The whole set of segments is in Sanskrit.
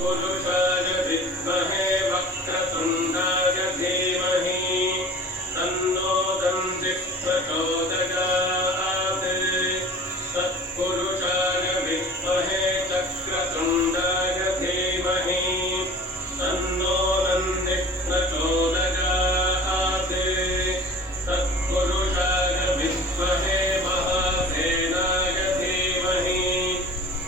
तत्पुरुषाय विद्महे वक्रतुण्डाय धीमहि तन्नो दन्तिः प्रचोदयात् तत्पुरुषाय विद्महे चक्रतुण्डाय धीमहि तन्नो दन्तिः प्रचोदयात् तत्पुरुषाय विद्महे महासेनाय धीमहि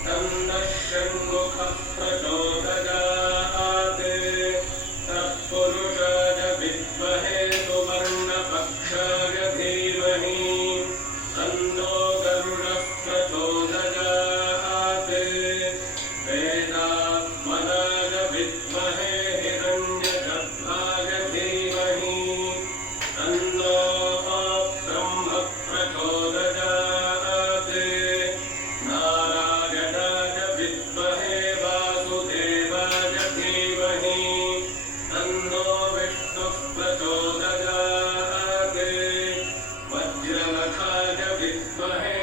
तन्नः षण्मुखः प्रचोदयात् तत्पुरुषाय विद्महे सुवर्णपक्षाय धीमहि तन्नो गरुडः प्रचोदयात् वेदात्मनाय विद्महे हिरण्यगर्भाय धीमहि तन्नो ब्रह्म प्रचोदयात् नारायणाय विद्महे वासुदेवाय धीमहि तन्नो विष्णुः प्रचोदयात् वज्रनखाय विद्महे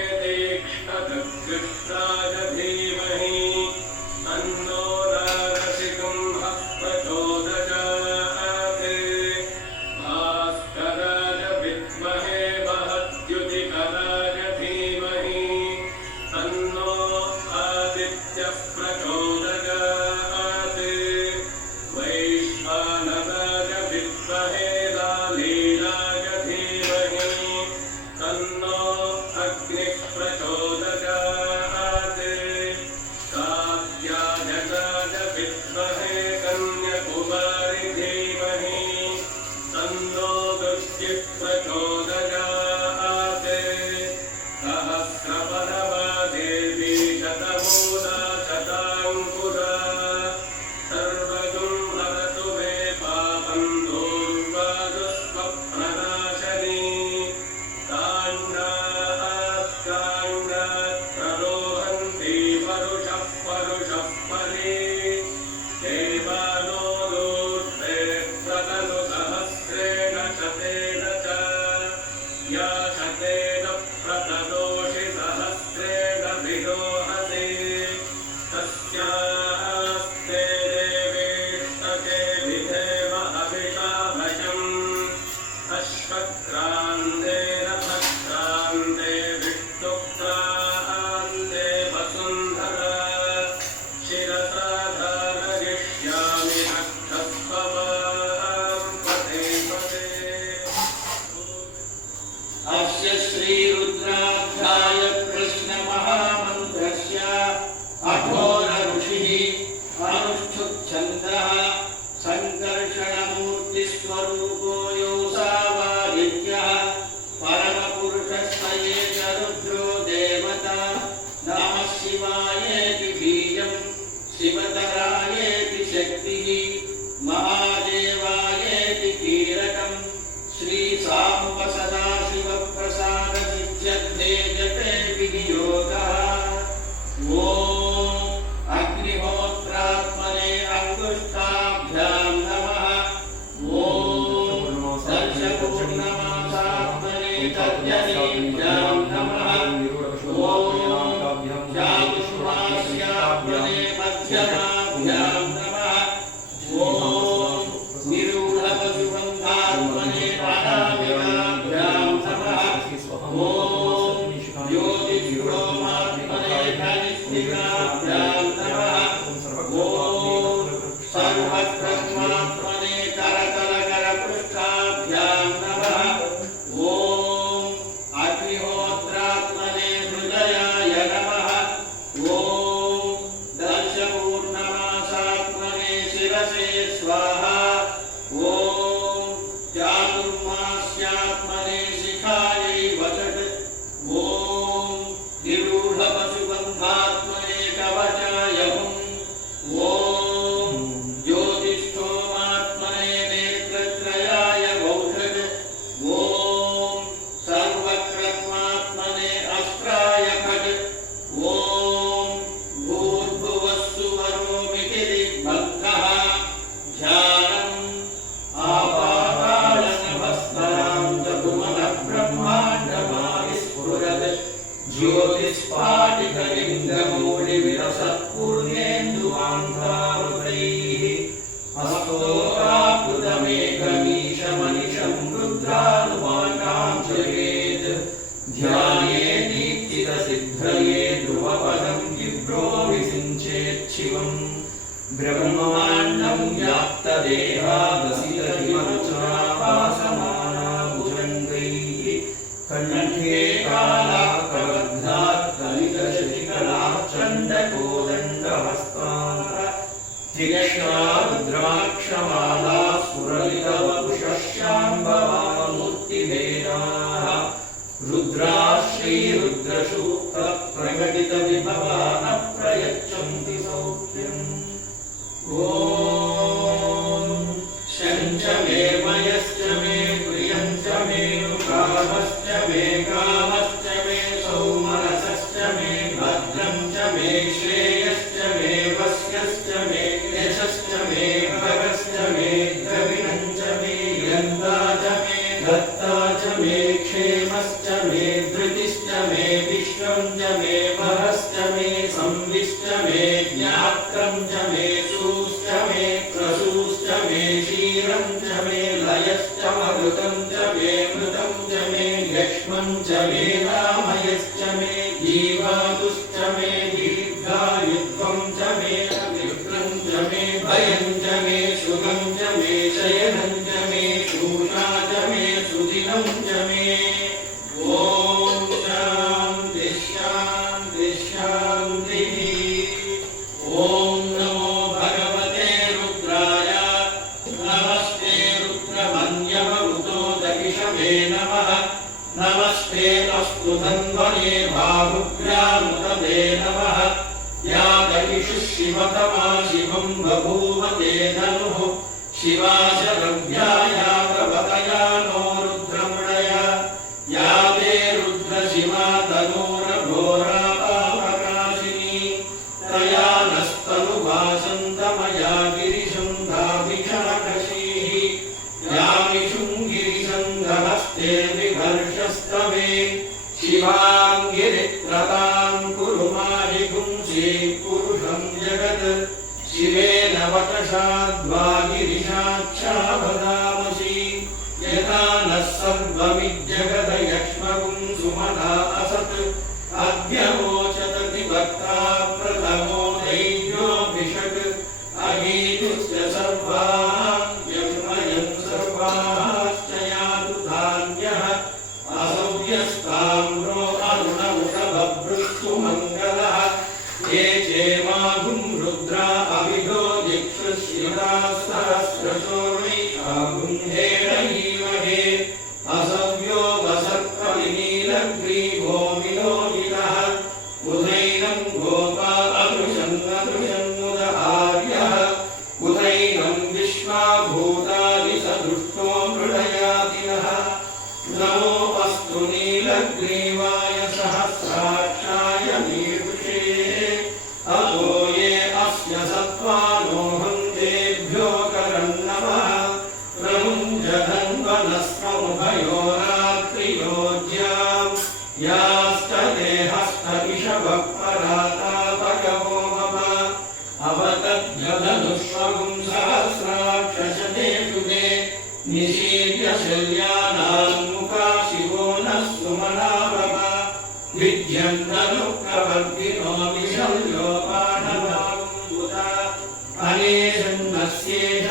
तीक्ष्णगर्भिष्ठाय धीमहि तन्नो नारसिंहः प्रचोदयात् भास्कराय विद्महे महद्युतिकराय धीमहि तन्नो आदित्यः प्रचोदयात् वैश्वानराय विद्महे लालीलाय धीमहि तन्नो अग्निः प्रचोदयात् कात्यायनाय विद्महे कन्याकुमारी धीमहि तन्नो दुर्गिः प्रचोदयात् सहस्रपरमा देवी शतमूला शताङ्कुरा सर्वगुं हरतु मे पापं दूर्वादुष्वप्ननाशनी काण्डात् प्ररोहन्ति परुषः परुषः परि देवानो दूर्ते प्रतनु सहस्रेण शतेन च या शतेन प्रतनोषि सहस्रेण विरोहसि तस्यास्ते देवेष्टके विधेम हविषा भयम् अश्वक्रान्तेन भक्रान्ते विष्णुक्रान्ते वसुन्धरा शिरसा धारयिष्यामि रक्षस्वमां पदे पदे अस्य श्रीरुद्राध्याय कृष्णमहामन्त्रस्य अघोर ऋषिः अनुष्ठुप्छन्दः सङ्कर्षणमूर्तिस्वरूपो योऽसावादित्यः परमपुरुषस्य एष रुद्रो देवता नमः शिवायेति बीजं शिवतरायेति शक्तिः महादेवायेति कीलकम् श्रीसाम्ब सदाशिवप्रसादसिद्ध्यर्थे जपे विनियोगः ॐ अग्निहोत्रात्मने अङ्गुष्ठाभ्यां नमः ॐ दर्शपूर्णमासात्मने तर्जनीभ्यां नमः ॐ चातुर्मास्यात्मने मध्यमाभ्यां नमः ॐ निरूढपशुबन्धात्मने अनामिकाभ्यां नमः ॐ ज्योतिष्ठोमात्मने कनिष्ठिकाभ्यां नमः ॐ सर्वब्रह्मात्मने करतलकरपृष्ठाभ्यां नमः ॐ अग्निहोत्रात्मने हृदयाय नमः ॐ दर्शपूर्णमासात्मने शिरसे स्वाहा ॐ चातुर्मास्यात्मने शिखायै वषट् ॐ निरूढपशुबन्धात्मने कवचाय हुम् ॐ ज्योतिष्ठो ब्रह्माण्डं व्याप्तदेहादसितहिमर्चाभासमाना भुजङ्गैः कण्ठे कालाकबद्धात् कलितशशिकलाः चण्डकोदण्डहस्ताः तीक्ष्णा रुद्राक्षमाला स्फुरलितवपुषश्याम्बवामूर्तिभेदाः रुद्राश्रीरुद्रसूक्तप्रकटितविभवा न प्रयच्छन्ति सौख्यम्। ॐ शञ्च मे मयश्च मे प्रियञ्च मे कामश्च मे कामश्च मे सौमनसश्च मे भद्रं च मे श्रेयश्च मे वस्यश्च मे यशश्च मे भगश्च मे द्रविणं च मे यन्ता च मे दत्ता च मे क्षेमश्च मे धृतिश्च मे विश्वं च मे महश्च मे संविश्च मे ज्ञात्रं च मे सूश्च मे प्रसूश्च मे क्षीरं च मे लयश्च मृतं च मे मृतं च मे यक्ष्मं च मे रामयश्च मे जीवातुश्च मे दीर्घायुत्वं च मे विक्रं च मे भयं च मे शुभं च मे शयनं च मे शूषा च मे सुदिनं च मे। ॐ शान्ति शान्ति शान्तिः। ॐ नमो भगवते रुद्राय। नमस्ते रुद्रमन्यमरुतो दहिषवे नमः। नमस्ते अस्तु धन्वने बाहुभ्यामुदते नमः। या दहिषु शिवतमा शिवं बभूव ते धनुः शिवा शरव्या या प्रभतया नो रुद्रमृडय या ते रुद्रशिवा तनूरघोरा पापकाशिनी तया नस्तनुभासन्तमया गिरिशं धाभिषणकशीः यामिषुं गिरिशन्धहस्ते विभर्षस्तवे शिवां गिरित्रतां कुरु मारिपुंसि पुरुषं जगत् शिवेन वटशाद्वा गिरिशाच्छावदामसि यथा नः सर्वमिज्जगदयक्ष्मगुं सुमना असत् अभ्यवोचदति भक्ता प्रथमो दैव्योऽभिषक् अगीतुश्च सर्वाः यन्मयं सर्वाश्च यातु धान्यः असव्यस्ताम्रो अरुणमुषभभृत्सु मङ्गलः ये चेमागुं रुद्रा अभिधो दिक्षुश्रिता सहस्रशोर्णि आगुं हेणयीमहे असव्यो वसर्पविनीलग्रीवो विलोहितः उदैनं गोपा अदृशन्नदृशन्मुद आर्यः उदैनं विश्वाभूतादिसदृष्टो मृडयादिनः नमो अस्तु नीलग्रीवाय सहस्राक्षाय मीदृशे अतो ये अस्य सत्त्वानोऽहं तेभ्यो करं नमः प्रमुञ्जधन्वनस्वमुभयोरात्रियोज्यां याश्च देहस्तविषभक्परातापगवो मम अवतद्यधनुष्वगुं सहस्राक्षशतेषु ते निशीर्य शल्यानां मुखा शिवो नः सुमनाभव विद्यन्तनुप्रवर्तिनो विशल्योपाढवागुम्बुध अनेशन्नस्येष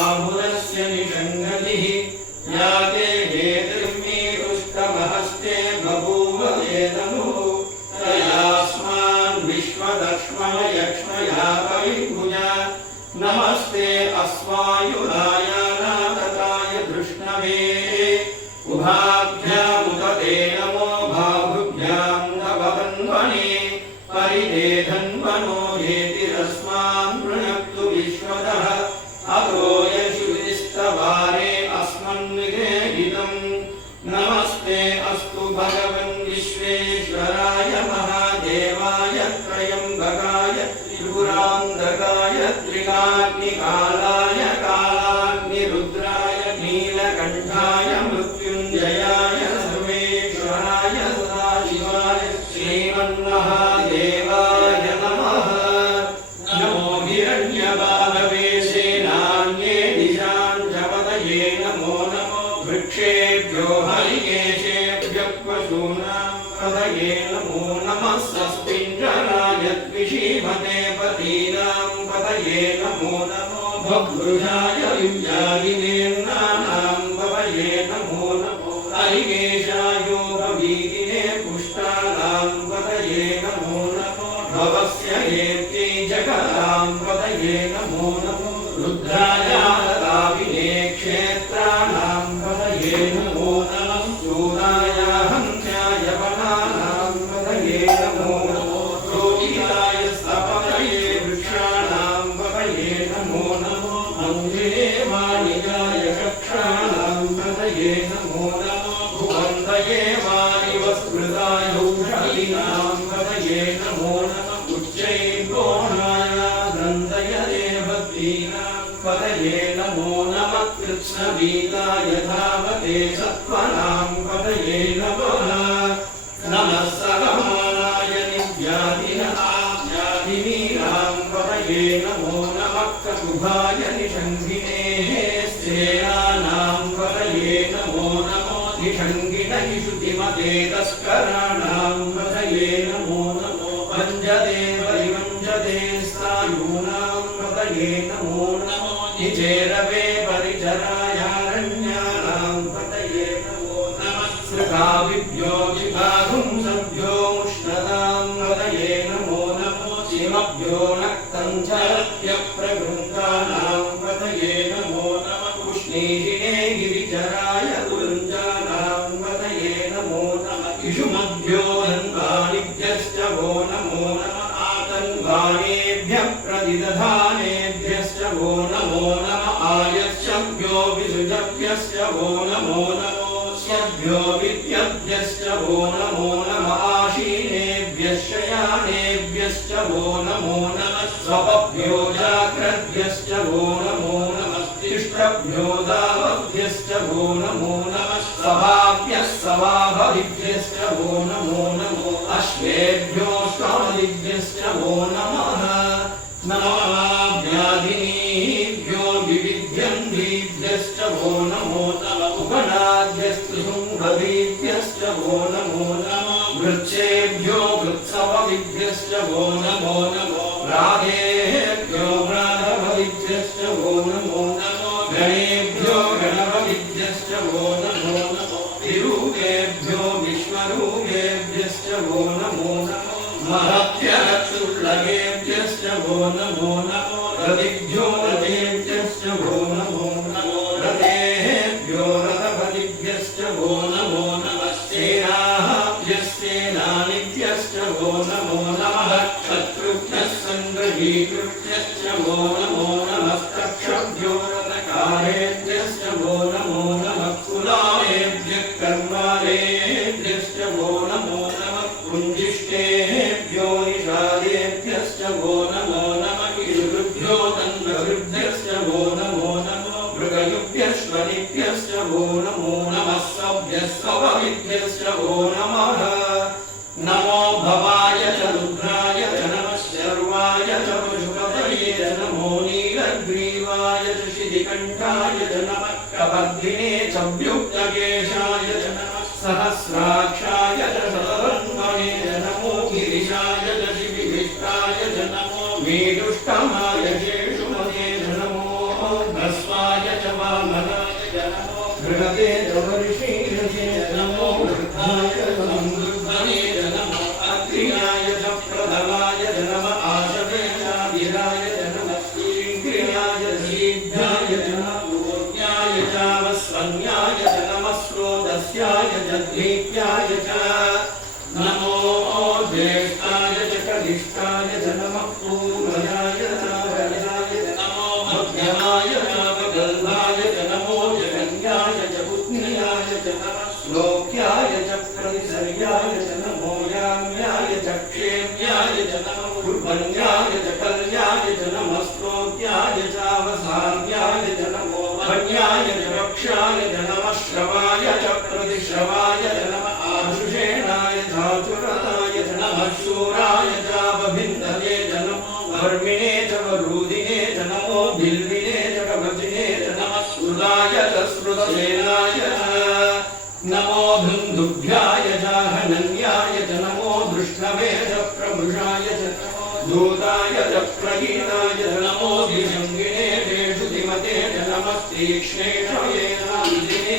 आहुरस्य निषङ्गतिः या ते हेतिर्मीरुष्टमहस्ते बभूव वेदनुः तयास्मान् विश्वदक्ष्मयक्ष्मया परिभुज नमस्ते अस्वायुधाय नागताय धृष्णवे उभाभ्यामुदते नमो बाहुभ्यां नवधन्वने परिदेधन्वनो हेतिरस्मान् वृणक्तु विश्वदः अतो यशुविस्तवारे अस्मन्निगेहितम् नमस्ते अस्तु भगवन् विश्वेश्वराय महादेवाय त्रयम्बकाय त्रिपुरान्धकाय त्रिकाग्निकालाय कालाग्निरुद्राय नीलकण्ठाय मृत्युञ्जयाय सर्वेश्वराय सदाशिवाय श्रीमन्महादेवाय नमः। नमो हिरण्यबाहवे सेनान्ये दिशां जपतये नमो नमो वृक्षेभ्यो हरिकेशेभ्यः पशूनां पतये नमो नमः सस्पिञ्जराय द्विषीमते पतीनां नमो नमो भवृषाय विद्यागिनेर्नानां भवये नमो नमो अरिगेशायोगवीगिने पुष्टानां पदये नमो नमो भवस्य हेत्यै जगतां पदये नमो नमो रुद्रायाविने क्षेत्राणां पदये नमो नमः शूराय हन्त्याय वनानां पदये नमो नमो रोहिताय स्तपतये वृक्षाणां पदये नमो नमो मन्दिरे वाणिजाय कक्षाणां पदये नमो नमो भुवन्तये वाणिवस्मृताय औषधीनां पदये नमो नमः उच्चैर्गोणाय ग्रन्थय देवतीनां पदये नमो नमः कृत्स्नवीताय धावते सत्त्वनां पदये नमः नमः सहमानाय निव्याधिनीनां पदये नमो नमः ककुभाय निषङ्गिने स्त्रेणानां पदये नमो नमो निषङ्गिणैषुतिमते तस्कराणां पदये नमो नमो वञ्जते परिवञ्जते स्नायूनां पदये नमो नमो निचेरवे परिचरायारण्यानां पदये नमो नमः सृगाविभ्यो जिघागुंसभ्यो उष्णतां पदये नमो नमो सीमभ्यो नक्तञ्चरत्यप्रवृन्तानां पदये नमो नमः उष्णीहिने गिरिचराय तुरुञ्जानां पदये नमो नमः इषुमभ्यो धन्वानिभ्यश्च वो नमो नमः आतन्वानेभ्यः प्रतिदधानेभ्यश्च वो नमो नमः आयश्चभ्यो विसृजभ्यश्च वो नमो नमो स्यभ्यो विद्यभ्यश्च वो नमो नमः आशीनेभ्यश्च यानेभ्यश्च वो नमो नमः स्वपभ्यो जाग्रद्भ्यश्च वो नमो नमः तिष्ठभ्यो दावभ्यश्च वो नमो नमः सभाभ्यः सभाभविभ्यश्च वो नमो नमो अश्वेभ्यो श्वादिभ्यश्च वो नमः नमाभ्याधिनीभ्यो विविध्यन्धीभ्यश्च वो नमो नमः उपनाद्यस्तु शुम्भवीभ्यश्च वो नमो नमः वृक्षेभ्यो वृत्सवविभ्यश्च वो नमो नमो राधेभ्यो राधवविभ्यश्च वो नमो नमो गणेभ्यो गणवविभ्यश्च वो नमो नमो विरूपेभ्यो विश्वरूपेभ्यश्च वो नमो नमो महत्यरक्षुल्लभेभ्यश्च वो नमो नमो रतिभ्यो रथेभ्यश्च वो नमो नमो रथेभ्यो रथपतिभ्यश्च वो नमो नमः सेनाभ्यश्चेनानिभ्यश्च वो नमो नमः शत्रुभ्यः सङ्गृहीतृभ्यश्च वो नमो नमः कक्षभ्यो रथकारेभ्यश्च वो नमो नमः कुलालेभ्यः कर्मालेभ्यश्च वो नमो नमः कुञ्जिष्टेभ्यो निषादेभ्यश्च वो नमो नमः ऋभ्यो तन्वृभ्यश्च वो नमो नमो मृगयुभ्यश्वनिभ्यश्च वो नमो नमः सभ्यस्वभविभ्यश्च वो नमः नमो भवाय च रुद्राय च नमः शर्वाय च पशुपतये च नमो नीलग्रीवाय च शितिकण्ठाय च नमः कपर्दिने च व्युक्तकेशाय च नमः सहस्राक्षाय च शतधन्वने च नमो गिरिशाय च शिविविष्टाय च नमो मीदुष्टमाय शेषुमते च नमो भस्वाय च वामनाय च नमो बृहते च वर्षीरसे च नमो वृद्धाय च संवृद्धने च नमो अग्र्याय च प्रथमाय च नमः आशवेशाधिराय च नमः शीघ्रियाय च शीघ्राय च नमोज्ञाय च वस्वन्याय च नमः स्रोतस्याय च द्वीप्याय च नमो ज्येष्ठाय च कनिष्ठाय च नमः पूर्वजाय च वरदाय च नमो मध्यमाय च वगल्भाय च नमो जगन्याय च पुत्न्याय च नमः श्लोक्याय च प्रतिसर्याय च नमो याम्याय च क्षेम्याय च नमो पूर्वन्याय च कल्याय च नमः स्तोत्याय च अवसान्याय च नमो वन्याय च वक्ष्याय च नमः श्रवाय च प्रतिश्रवाय च नमः आशुषेणाय चाचुरताय च नमः शूराय चावभिन्दते च नमो वर्मिणे च वरूदिने च नमो बिल्विने च कवचिने च नमः श्रुताय च श्रुतसेनाय नमो धुन्धुभ्याय च हनन्याय च नमो दृष्णवे च प्रभृषाय च दूताय च प्रगीताय च नमो तीक्ष्णेषये विजये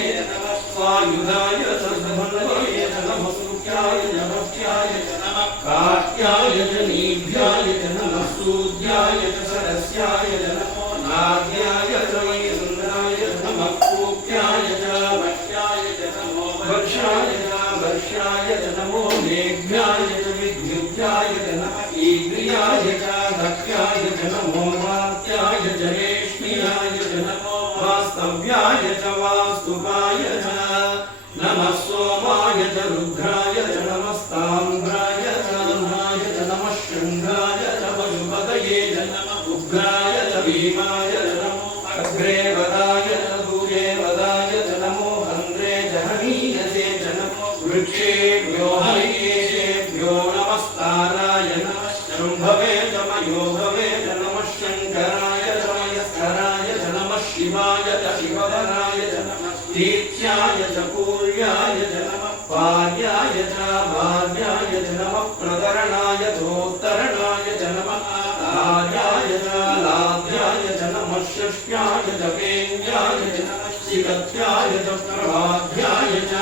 स्वायुधाय च धन्वये नमः सूर्याय नमस्याय नमः कात्याय च नीभ्याय च नमः सूर्याय च सरस्याय नमो नाद्याय च वैसुन्द्राय नमः कूप्याय च वर्ष्याय च नमो वर्षाय च नमो मेघ्याय च विद्युत्याय च नमः ईन्द्रियाय च दक्ष्याय च नमो वात्याय च रेष्म्याय च नमो वास्तव्याय च वास्तुकाय च नमः सोमाय च रुद्राय च नमस्ताम्राय च नमः शृङ्गाय च पशुपतये च नमः उग्राय च भीमाय च नमो अग्रे वदाय च दूरे वदाय च नमो हन्द्रे च हनीयसे च नमो वृक्षेभ्यो हरिकेशेभ्यो नमस्ताराय नमः शम्भवे च मयोभवे च नमः शङ्कराय च मयस्कराय च नमः शिवाय च शिवधराय च नमः तीर्थ्याय च पूर्याय च नमः पार्याय च भार्याय च नमः प्रतरणाय चोत्तरणाय च नमः आर्याय च लाभ्याय च नमः षष्ट्याय च पेन्द्याय च नमः शिखत्याय च प्रभाभ्याय च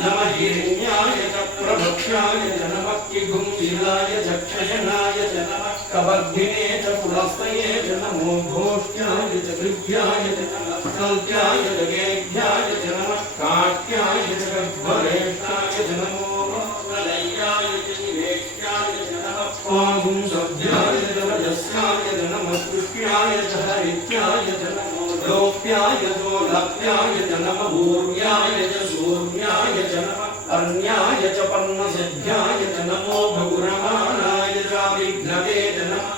नमः हिरण्याय च प्रभक्ष्याय च नमः किगुंशिलाय च क्षयनाय च नमः कबर्धिने च पुलस्तये च नमो घोष्ट्याय च कृभ्याय च नमः कल्प्याय च गेभ्याय च नमः काट्याय च गर्भरेष्ठाय च नमो प्रलयाय च निवेक्ष्याय च नमः पागुंसभ्याय च रजस्याय च नमः पुष्प्याय च हरित्याय च नमो लोप्याय चोलप्याय च नमः भूर्याय च सूर्याय च नमः अर्ण्याय च पर्णसिद्ध्याय च नमो भगुरमाणाय च विघ्नवे च नमः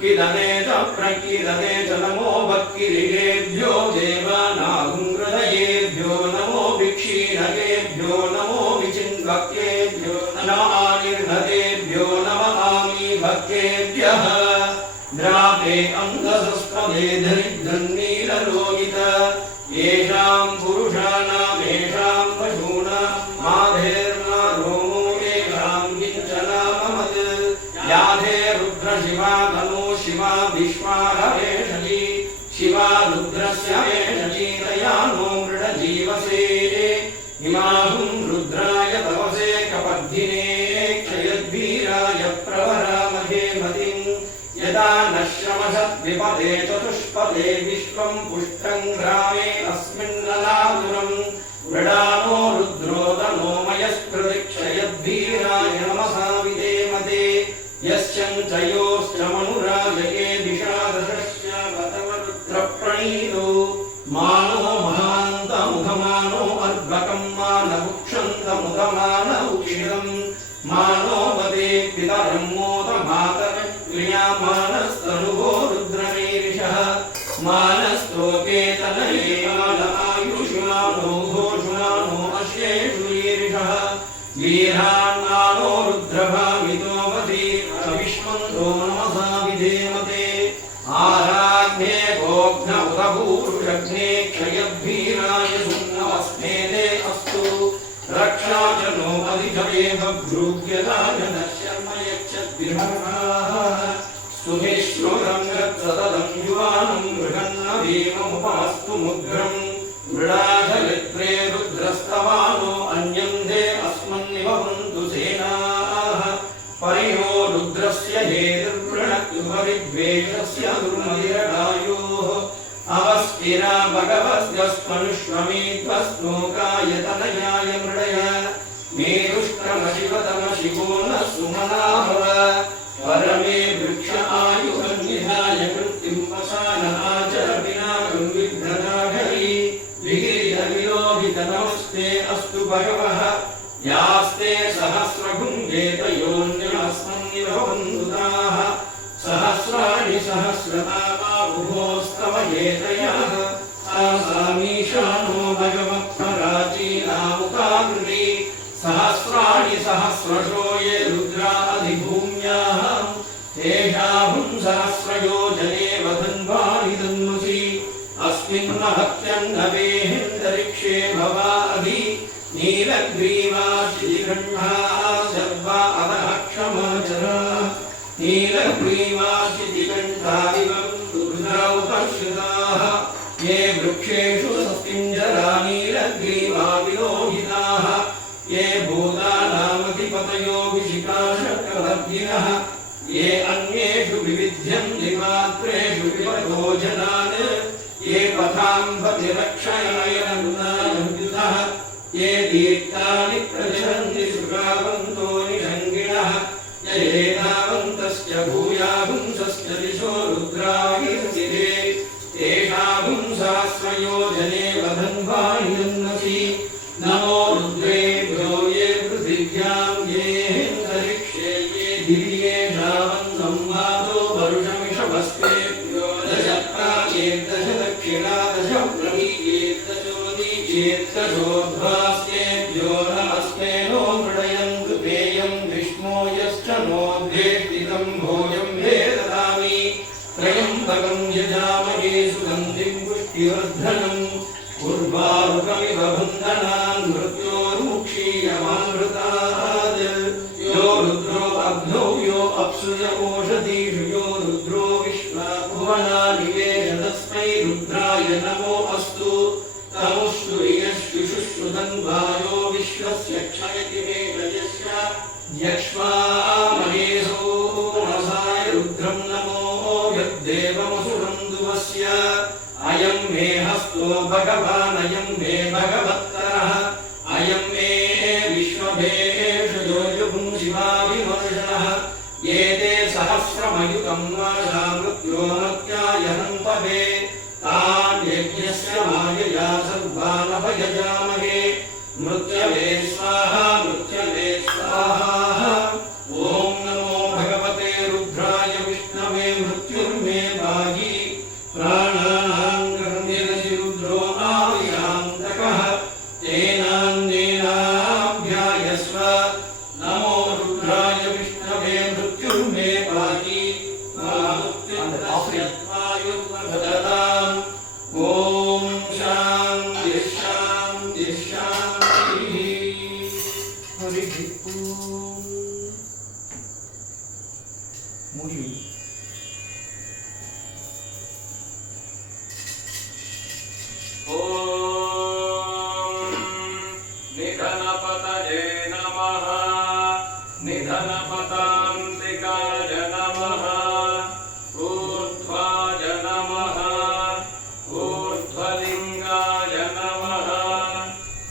किदने च प्रकीदने च नमो भक्तिरिगेभ्यो देवानाहुङ्हृदयेभ्यो नमो भिक्षीणकेभ्यो नमो विचिन्वक्येभ्यो नमः आनिर्हतेभ्यो नमः आमीभक्तेभ्यः द्रापे अन्धसस्पदे दरिद्रन्नीललोहित येषां पुरुषाणामेषां पशूनां माधेर्मा रोमो येषां किञ्चनाममत् याधे रुद्रशिवा तनो शिवा विश्वारहेषजी शिवा रुद्रस्य वेषजी तया नो मृडजीवसे इमाहुं रुद्राय तवसे कपर्धिने क्षयद्वीराय प्रवरामहे मतिम् यदा नश्यमशद्विपदे चतुष्पदे विश्वं पुष्टं ग्रामे अस्मिन्नलातुरं मृडानो रुद्रोदनो मयस्कृतिक्षयद्वीराय नमसा विधेमते यश्चञ्चयोश्च मनुराजये विषादशस्य वतवरुद्रप्रणीतो मानो महान्तमुखमानो अर्भकं मानवुक्षन्तमुखमानौक्षितम् मानो वदे पितरं मोदमातरं क्रियामानस्तनुभो रुद्रमीरिषः मानस्तोकेतनये मानआयुष्मानो घोषमानो अश्येषु ईरिषः वीरान्मानो रुद्रभामितो वदे अविष्मन्तो नमसा विधेमते आराग्ने गोघ्न उदभूरुषघ्ने क्षयद्भीराय सुन्नमस्मेदे अस्तु रक्षा च नो अधिजये भ्रूग्यदाय नश्यर्म यच्छद्विहर्षाः सुमिश्रुरं गत्सततं युवानं मृगन्न भीममुपमस्तु मुग्रं मृडाधरित्रे रुद्रस्तवानो अन्यन्धे अस्मन्निभवन्तु सेनाः परियो रुद्रस्य हेतिर्वृणक्युपरिद्वेषस्य दुर्मदिरगायोः अवस्थिरा भगवस्यस्मनुष्वमेत्वस्तोकायतनयाय मृडय मेरुष्टमशिवतमशिवो न सुमना भव परमे वृक्ष आयुर्निधाय मृत्युपसान आचर विनाकं विघ्नदाघरी विगिरिधविलोभितनमस्ते अस्तु भगवः यास्ते सहस्रभुङ्गे तयोन्यमस्मन्निभवन्तु ताः सहस्राणि सहस्रता बाहुभोस्तव हेतयः सामीशानो भगवत्पराचीनामुखाकृति सहस्राणि सहस्रशो ये रुद्राधिभूम्याः तेषाहुं सहस्रयोजने वधन्वानि तन्मसि अस्मिन् महत्यन्नवेहिन्दरिक्षे भवाधि नीलग्रीवाशिखण्डा सर्वा अधः क्षमाचरा नीलग्रीवाशिखण्डा इव रुद्रौपश्रिताः ये विध्यन्ति मात्रेषु विपदो जनान् ये पथाम्बतिरक्षयाय नृणायन्युतः ये दीर्घानि प्रचरन्ति सुखावन्तो निषङ्गिणः ययेतावन्तस्य भूयाहुंसस्य दिशो रुद्रागिरसिरे तेषा हुंसाश्रयोजने वधन्वानि जन्मसि नमो रुद्रेभ्यो ये पृथिव्यां ये अन्तरिक्षे ये दिव्ये श्रावन्तं वादो वरुषमिषभस्तेभ्यो दश प्राचेर्दश दक्षिणा दश प्रवीयेर्दशोदीचेर्दशोद्भास्तेभ्यो नमस्ते नो मृडयन्तु पेयं विष्णो यश्च नोद्धेष्टितं भोजं मे ददामि त्र्यम्बकं यजामहे सुगन्धिं पुष्टिवर्धनम् उर्वारुकमिव बन्धनान् मृत्योर्मुक्षीयमामृतात् यो रुद्रो अग्नौ यो अप्सु य ओषधीषु यो रुद्रो विश्वा भुवनानि वेद तस्मै रुद्राय नमो अस्तु तमुष्टु यश्विषुश्रुतन् वायो विश्वस्य क्षयति मे रजस्य यक्ष्मामहेशो मनसाय रुद्रं नमो यद्देवमसुरं दुवस्य अयं मे हस्तो भगवान् अयं मे भगवत्तरः अयं मे विश्वभेषजो शिवाभिमर्शनः एते सहस्रमयुतं वाजा मृत्यो मत्यायनं पवे तान् यज्ञस्य मायया सर्वान् अभयजामहे मृत्यवे स्वाहा मृत्यवे स्वाहा ॐ नमो भगवते रुद्राय विष्णवे मृत्युर्मे पाहि प्राणानां गन्धिरसि रुद्रो आवियान्तकः तेनान्येनाभ्यायस्व नमो रुद्राय विष्णवे मृत्युर्मे पाहि मृत्युर्वायुर्वदताम् ॐ शान्ति शान्ति शान्तिः हरिः ॐ ॐ निधनपतये नमः निधनपतान्तिकाय नमः ऊर्ध्वाय नमः ऊर्ध्वलिङ्गाय नमः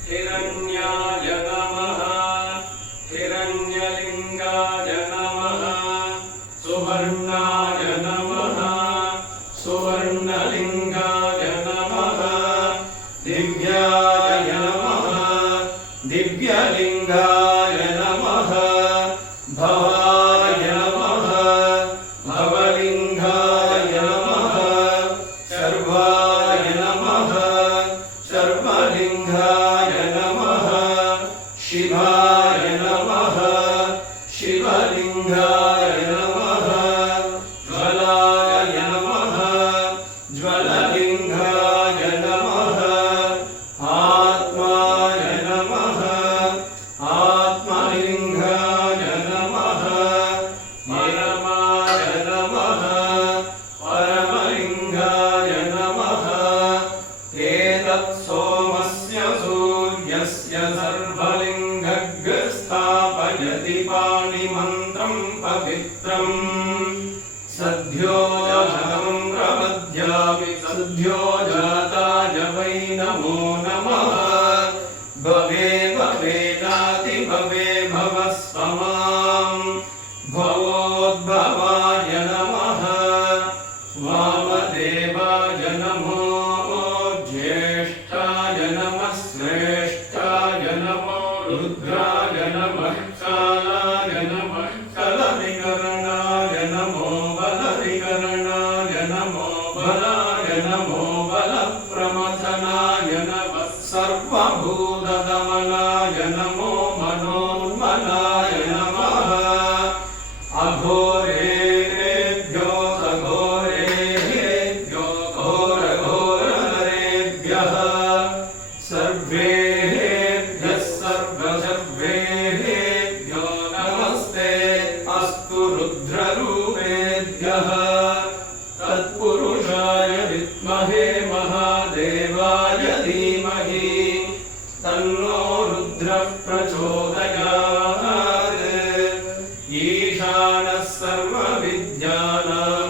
हिरण्याय नमः हिरण्यलिङ्गाय नमः सुवर्णाय नमः सुवर्णलिङ्गाय नमः दिव्याय नमः दिव्यलिङ्गाय नमः भवाय नमः भवलिङ्गाय नमः सर्वाय नमः सर्वलिङ्गाय नमः शिवाय नमः शिवलिङ्गाय नमः ज्वलाय नमः ज्वललिङ्गाय नमः आत्माय नमः आत्मलिङ्गाय नमः परमाय नमः परमलिङ्गाय नमः एतत् सोमस्य सूर्यस्य सर्वलिङ्गस्थापयति पाणिमन्त्रं पवित्रम् सद्यो जातं प्रपद्यामि सद्यो जाताय वै नमो नमः भवे भवेनाति भवे भवस्व माम् भवोद्भवाय नमः वामदेवाय नमो ज्येष्ठाय नमः श्रेष्ठाय नमो रुद्राय नमः कालाय नमः कलविकरणाय नमो बलविकरणाय नमो बलाय नमो बलप्रमथनाय नमः सर्वभूतदमनाय नमो मनोन्मनाय नमः अघोरेभ्यो सघोरेभ्यो घोरघोरनरेभ्यः सर्वेभ्यः सर्वसर्वेभ्यो नमस्ते अस्तु रुद्ररूपेभ्यः तत्पुरुषाय विद्महे महादेवाय धीमहि तन्नो रुद्रः प्रचोदयात् ईशानः सर्वविद्यानां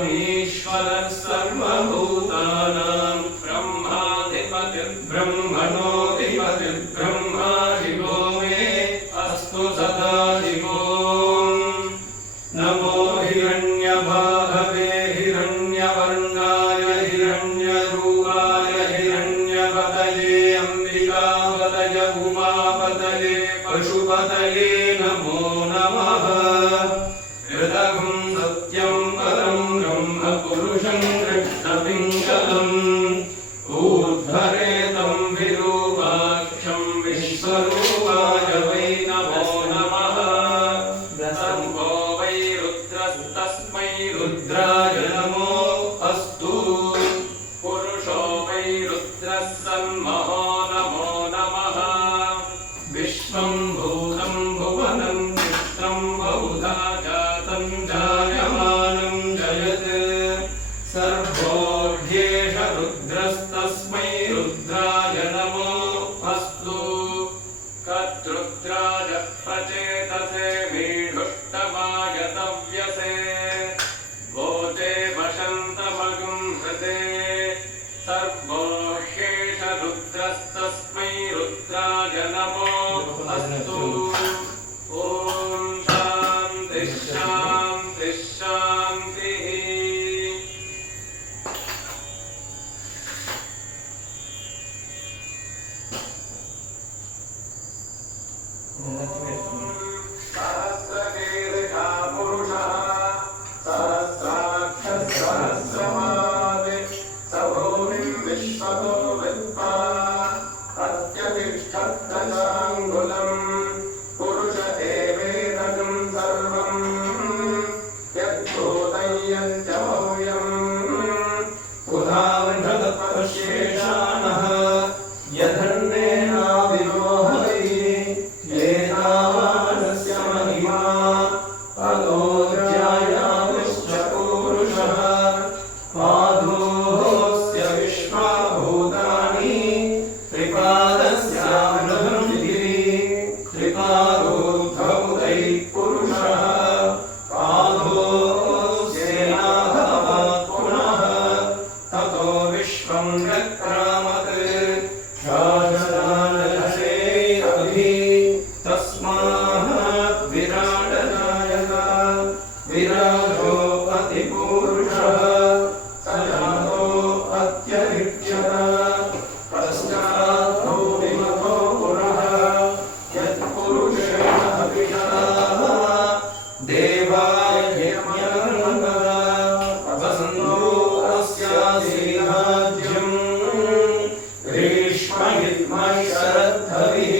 विश्वं व्यक्रामत् शासनानसे अभि तस्मात् विराटनायक विराजो अतिपूरुषः स जातो अत्यरिक्षत पश्चात् भूमिमतो पुरः यत्पुरुषेण अभिषाः देवाय यज्ञङ्गः वसन्तो अस्यासीराज्यम् ग्रीष्मयुग्मः शरद्धविः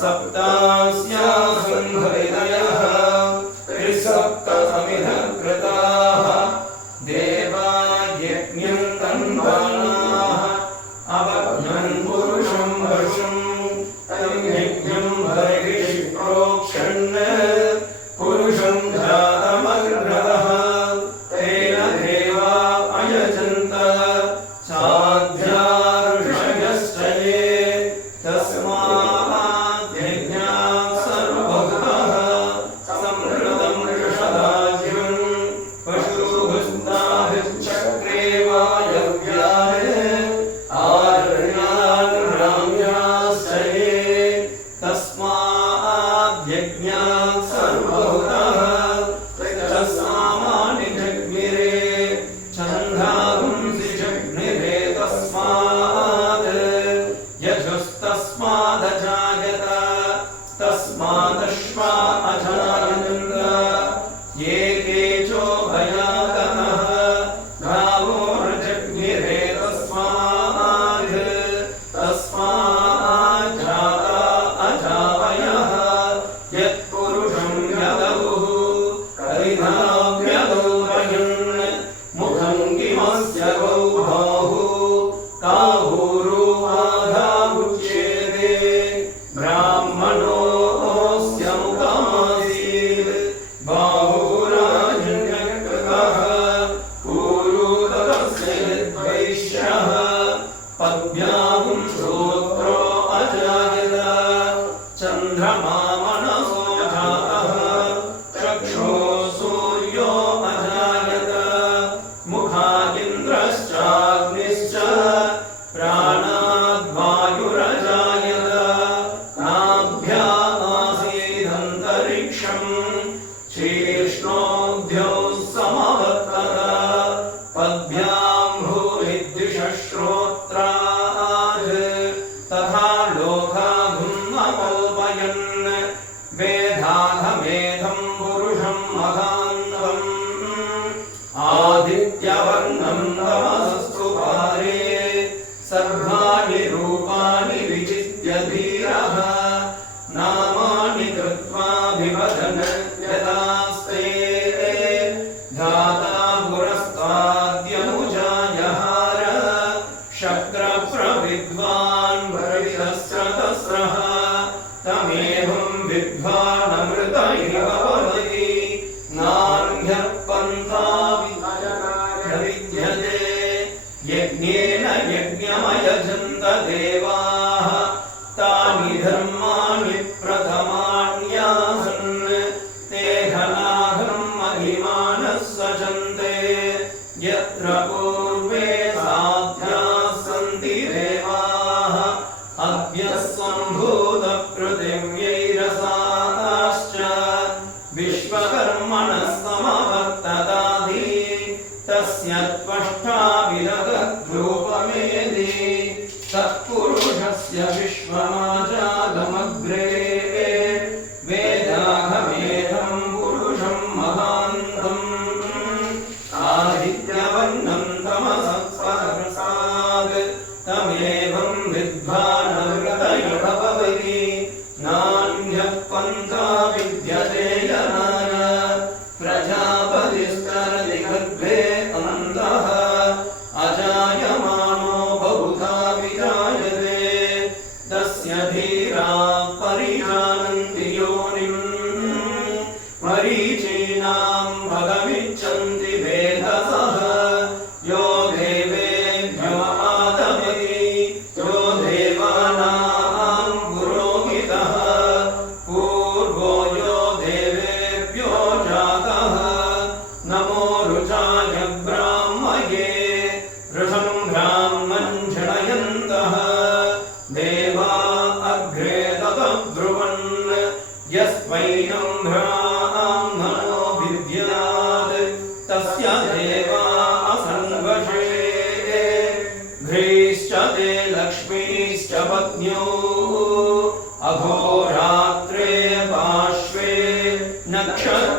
सप्तास्यासन् हृदयः त्रिसप्तसमिधः कृताः देवाय यज्ञं तन्वानाः अवघ्नन् पुरुषं वशुं तं यज्ञं बर्हिषि प्रोक्षन् पुरुषं जातमग्रतः तेन देवा अयजन्त साध्या ऋषयश्च ये तस्मात् यज्ञात् सर्वभूतः समृतं ऋषदाज्यं पशुभुस्ताभिश्चक्रे वायव्याय आरण्यान् राम्याश्च ये तस्मात् यज्ञात् सर्वभूतः तस्मानि जग्निरे छन्दागुंसि जग्निरे तस्मात् यजुस्तस्मादजायत तस्मादश्वा अजायन्त ये केचो भयातनः गावोर्जग्निरे तस्मात् तस्मात् जाता अजावयः यत्पुरुषं यदवुः कलिधाव्यदौवयन् मुखं किमस्य गौ बाहुः काहुरो आधामुच्येते ब्राह्मणोऽस्य मुखमासीत् बाहुराजन्यकृतः पूरुतस्य यद्वैश्यः पद्भ्यां श्रोत्रो अजायत चन्द्रमा मनसो जातः चक्षुः सूर्यो अजायत मुखादिन्द्रश्चाग्निश्च प्राणाद् वायुरजायत नाभ्यामासीदन्तरिक्षं शीर्ष्णोभ्योः समवर्तत पद्भ्यां भूरिद्विषश्रोत्रात् तथा लोकाभुन्नकल्पयन् वेदाधमेधं पुरुषं महान्तम् आदित्यवर्णं तमसस्तु पारे सर्वाणि रूपाणि विचित्य धीरः नामानि कृत्वा विवदन् यदास्ते धाता पुरस्ताद्यनुजायहार शक्रप्रविद्वान् वर्षस्रतस्रः तमेवं विद्वानमृत इव भवति नान्यः पन्था विद्यते यज्ञेन यज्ञमयजन्त देवाः तानि धर्माणि प्रथमान्यासन् ते घनाघं महिमानः सचन्ते यत्र पूर्वे साध्याः सन्ति देवाः अभ्यस्वम्भूतपृथिव्यैरसाश्च विश्वकर्मणः समवर्तताधि तस्य त्वष्टाविदग्रूपमेधि तत्पुरुषस्य विश्वमाजागमग्रे वेदाघमेधं पुरुषं महान्तम् आदित्यवर्णं तमसत्परसाद् तमे नक्षत्रेभ्यः